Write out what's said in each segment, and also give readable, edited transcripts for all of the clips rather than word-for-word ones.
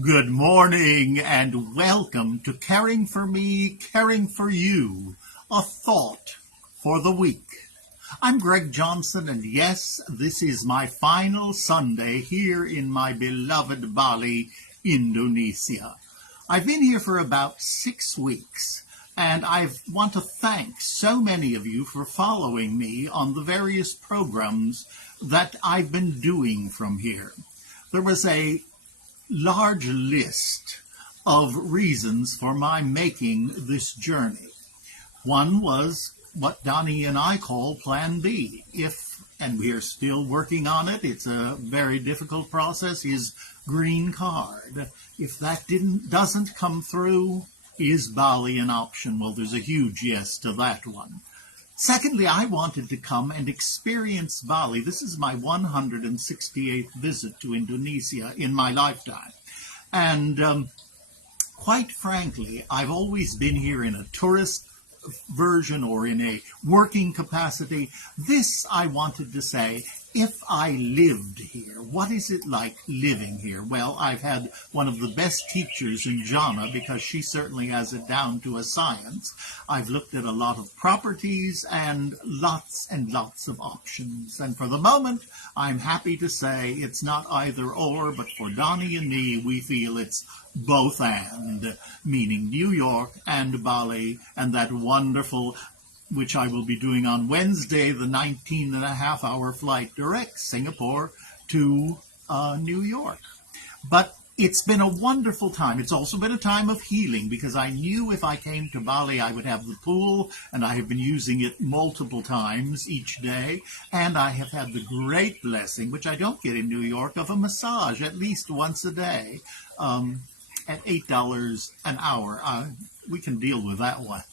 Good morning and welcome to Caring for Me, Caring for You, a thought for the week. I'm Greg Johnson, and yes, this is my final Sunday here in my beloved Bali, Indonesia. I've been here for about 6 weeks, and I want to thank so many of you for following me on the various programs that I've been doing from here. There was a large list of reasons for my making this journey. One was what Donnie and I call Plan B. And we are still working on it, it's a very difficult process, his green card. If that doesn't come through, is Bali an option? Well, there's a huge yes to that one. Secondly, I wanted to come and experience Bali. This is my 168th visit to Indonesia in my lifetime. And quite frankly, I've always been here in a tourist version or in a working capacity. This, I wanted to say, if I lived here, what is it like living here? Well, I've had one of the best teachers in Jana because she certainly has it down to a science. I've looked at a lot of properties and lots of options. And for the moment, I'm happy to say it's not either or, but for Donnie and me, we feel it's both and, meaning New York and Bali, and that wonderful, which I will be doing on Wednesday, the 19-and-a-half-hour flight direct Singapore to New York. But it's been a wonderful time. It's also been a time of healing because I knew if I came to Bali, I would have the pool, and I have been using it multiple times each day. And I have had the great blessing, which I don't get in New York, of a massage at least once a day at $8 an hour. We can deal with that one.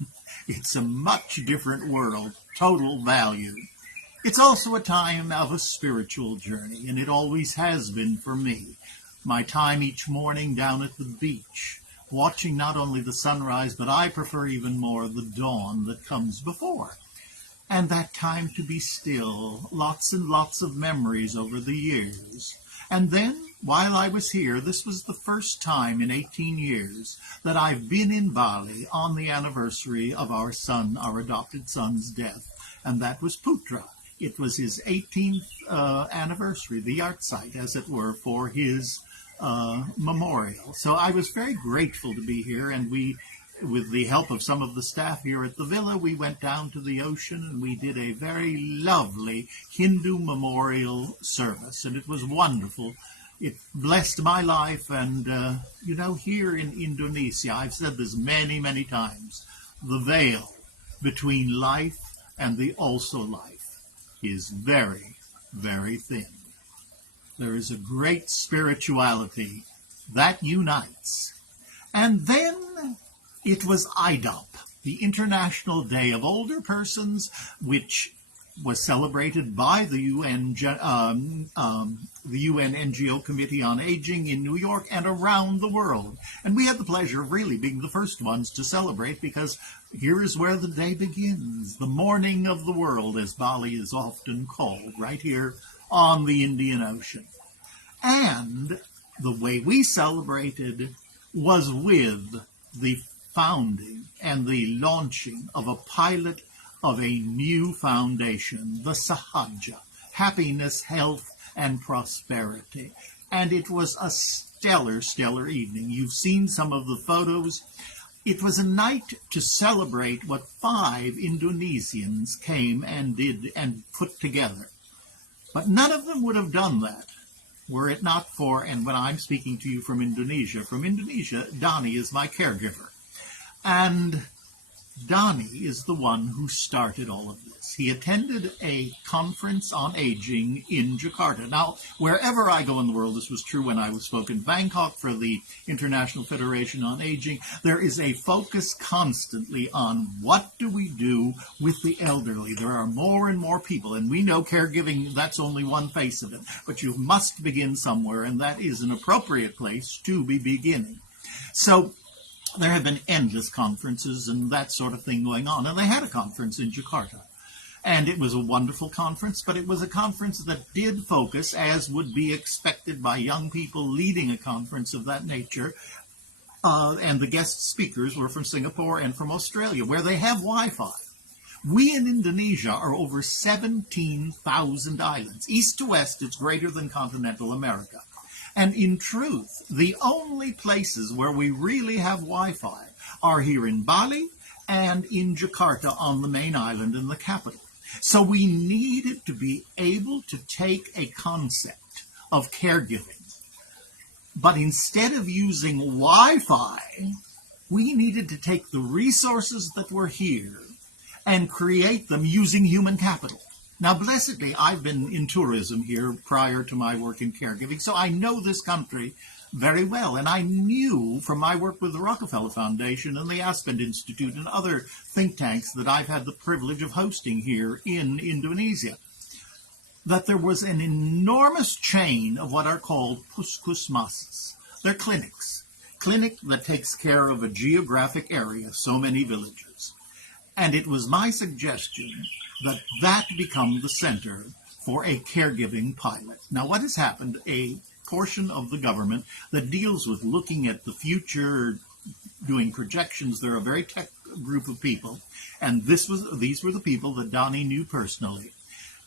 It's a much different world, total value. It's also a time of a spiritual journey, and it always has been for me. My time each morning down at the beach, watching not only the sunrise, but I prefer even more the dawn that comes before. And that time to be still, lots and lots of memories over the years. And then, while I was here, this was the first time in 18 years that I've been in Bali on the anniversary of our son, our adopted son's death, and that was Putra. It was his 18th anniversary, the art site, as it were, for his memorial. So I was very grateful to be here, and we, with the help of some of the staff here at the villa, we went down to the ocean and we did a very lovely Hindu memorial service, and it was wonderful. It blessed my life, and, here in Indonesia, I've said this many, many times, the veil between life and the also life is very, very thin. There is a great spirituality that unites. And then it was IDOP, the International Day of Older Persons, which was celebrated by the UN NGO Committee on Aging in New York and around the world. And we had the pleasure of really being the first ones to celebrate, because here is where the day begins, the morning of the world, as Bali is often called, right here on the Indian Ocean. And the way we celebrated was with the founding and the launching of a pilot of a new foundation, the Sahaja, Happiness, Health, and Prosperity. And it was a stellar, stellar evening. You've seen some of the photos. It was a night to celebrate what 5 Indonesians came and did and put together. But none of them would have done that were it not for, and when I'm speaking to you from Indonesia, Donnie is my caregiver. And Donnie is the one who started all of this. He attended a conference on aging in Jakarta. Now, wherever I go in the world, this was true when I spoke in Bangkok for the International Federation on Aging, there is a focus constantly on what do we do with the elderly. There are more and more people, and we know caregiving, that's only one face of it. But you must begin somewhere, and that is an appropriate place to be beginning. So there have been endless conferences and that sort of thing going on, and they had a conference in Jakarta. And it was a wonderful conference, but it was a conference that did focus, as would be expected by young people leading a conference of that nature. And the guest speakers were from Singapore and from Australia, where they have Wi-Fi. We in Indonesia are over 17,000 islands. East to west, it's greater than continental America. And in truth, the only places where we really have Wi-Fi are here in Bali and in Jakarta on the main island in the capital. So we needed to be able to take a concept of caregiving, but instead of using Wi-Fi, we needed to take the resources that were here and create them using human capital. Now, blessedly, I've been in tourism here prior to my work in caregiving, so I know this country very well. And I knew from my work with the Rockefeller Foundation and the Aspen Institute and other think tanks that I've had the privilege of hosting here in Indonesia, that there was an enormous chain of what are called puskesmas. They're clinics. Clinic that takes care of a geographic area, so many villages. And it was my suggestion that that become the center for a caregiving pilot. Now, what has happened, a portion of the government that deals with looking at the future, doing projections, they're a very tech group of people, and these were the people that Donnie knew personally.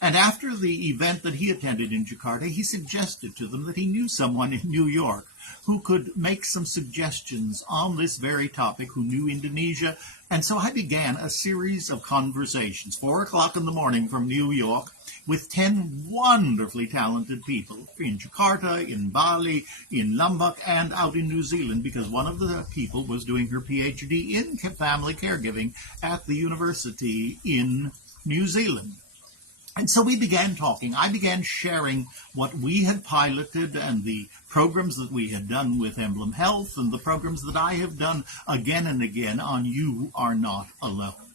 And after the event that he attended in Jakarta, he suggested to them that he knew someone in New York who could make some suggestions on this very topic, who knew Indonesia. And so I began a series of conversations, 4 o'clock in the morning from New York, with 10 wonderfully talented people in Jakarta, in Bali, in Lombok, and out in New Zealand, because one of the people was doing her PhD in family caregiving at the university in New Zealand. And so we began talking. I began sharing what we had piloted and the programs that we had done with Emblem Health and the programs that I have done again and again on You Are Not Alone.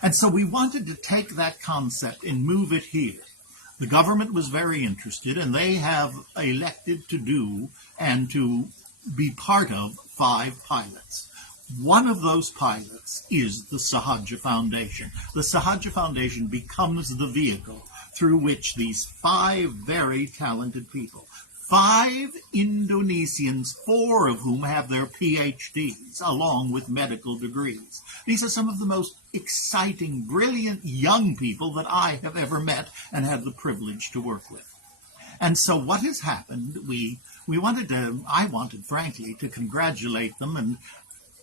And so we wanted to take that concept and move it here. The government was very interested, and they have elected to do and to be part of 5 pilots. One of those pilots is the Sahaja Foundation. The Sahaja Foundation becomes the vehicle through which these 5 very talented people, 5 Indonesians, 4 of whom have their PhDs, along with medical degrees. These are some of the most exciting, brilliant young people that I have ever met and had the privilege to work with. And so what has happened, I wanted, frankly, to congratulate them, and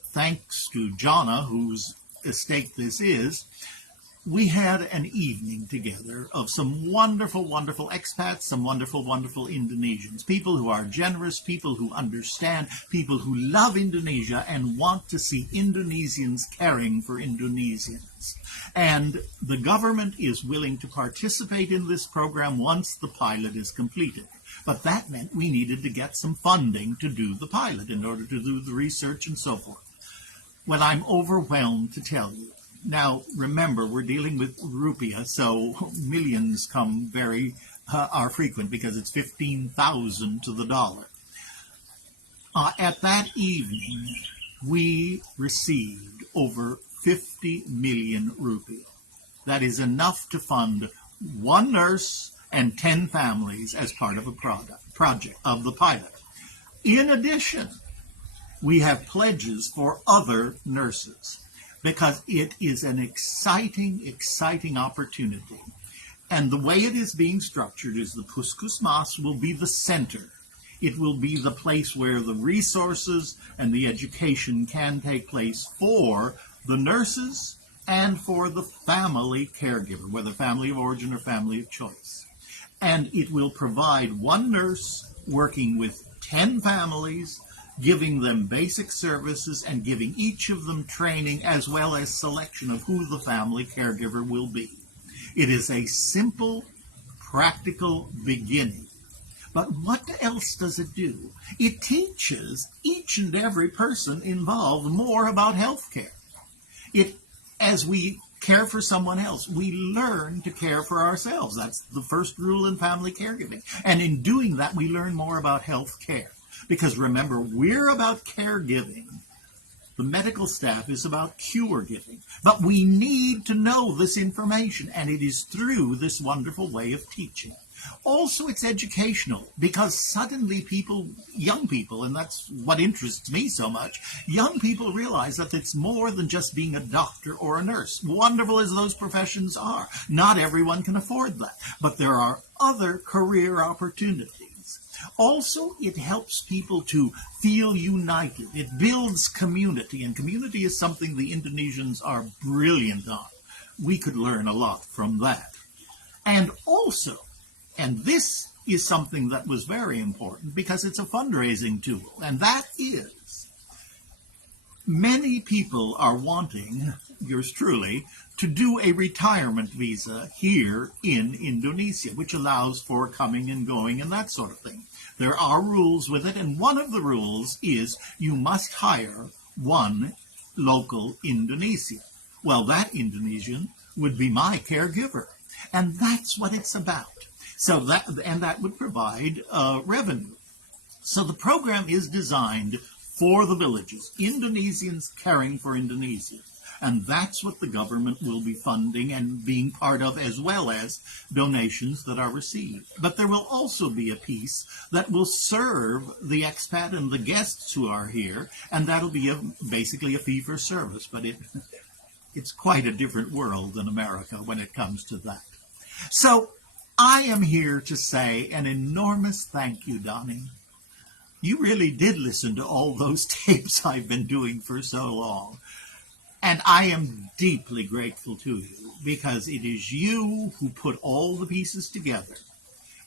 thanks to Jonna, whose estate this is, we had an evening together of some wonderful, wonderful expats, some wonderful, wonderful Indonesians, people who are generous, people who understand, people who love Indonesia and want to see Indonesians caring for Indonesians. And the government is willing to participate in this program once the pilot is completed. But that meant we needed to get some funding to do the pilot in order to do the research and so forth. Well, I'm overwhelmed to tell you. Now, remember, we're dealing with rupiah, so millions are frequent because it's 15,000 to the dollar. At that evening, we received over 50 million rupiah. That is enough to fund 1 nurse and 10 families as part of a project of the pilot. In addition, we have pledges for other nurses, because it is an exciting, exciting opportunity. And the way it is being structured is the Puskesmas will be the center. It will be the place where the resources and the education can take place for the nurses and for the family caregiver, whether family of origin or family of choice. And it will provide 1 nurse working with 10 families, giving them basic services and giving each of them training as well as selection of who the family caregiver will be. It is a simple, practical beginning. But what else does it do? It teaches each and every person involved more about health care. As we care for someone else, we learn to care for ourselves. That's the first rule in family caregiving. And in doing that, we learn more about health care. Because remember, we're about caregiving The medical staff is about cure giving. But we need to know this information, and it is through this wonderful way of teaching. Also, it's educational, because suddenly young people, and that's what interests me so much, young people realize that it's more than just being a doctor or a nurse. Wonderful as those professions are, not everyone can afford that, but there are other career opportunities. Also, it helps people to feel united. It builds community, and community is something the Indonesians are brilliant on. We could learn a lot from that. And also, and this is something that was very important because it's a fundraising tool, and that is many people are wanting, yours truly, to do a retirement visa here in Indonesia, which allows for coming and going and that sort of thing. There are rules with it, and one of the rules is you must hire one local Indonesian. Well, that Indonesian would be my caregiver, and that's what it's about. So that would provide revenue. So the program is designed for the villages, Indonesians caring for Indonesians. And that's what the government will be funding and being part of, as well as donations that are received. But there will also be a piece that will serve the expat and the guests who are here, and that'll be basically a fee for service. But it's quite a different world than America when it comes to that. So I am here to say an enormous thank you, Donnie. You really did listen to all those tapes I've been doing for so long. And I am deeply grateful to you, because it is you who put all the pieces together.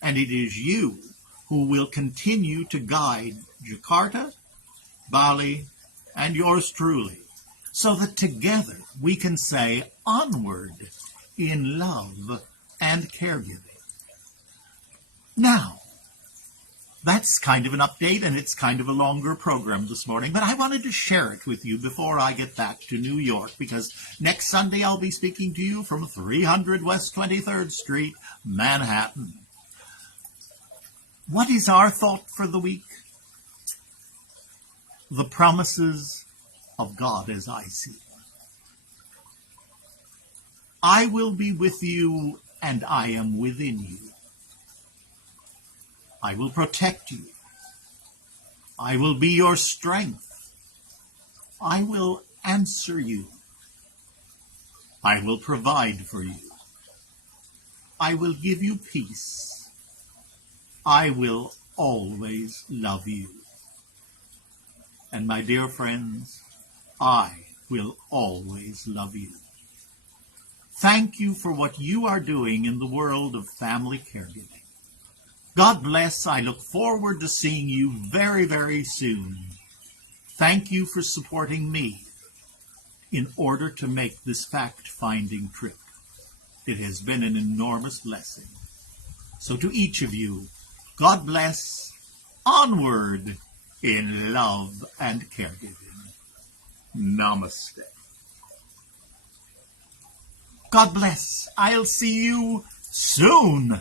And it is you who will continue to guide Jakarta, Bali, and yours truly, so that together we can say onward in love and caregiving. Now, that's kind of an update, and it's kind of a longer program this morning, but I wanted to share it with you before I get back to New York, because next Sunday I'll be speaking to you from 300 West 23rd Street, Manhattan. What is our thought for the week? The promises of God as I see them. I will be with you, and I am within you. I will protect you. I will be your strength. I will answer you. I will provide for you. I will give you peace. I will always love you. And my dear friends, I will always love you. Thank you for what you are doing in the world of family caregiving. God bless. I look forward to seeing you very, very soon. Thank you for supporting me in order to make this fact-finding trip. It has been an enormous blessing. So to each of you, God bless. Onward in love and caregiving. Namaste. God bless. I'll see you soon.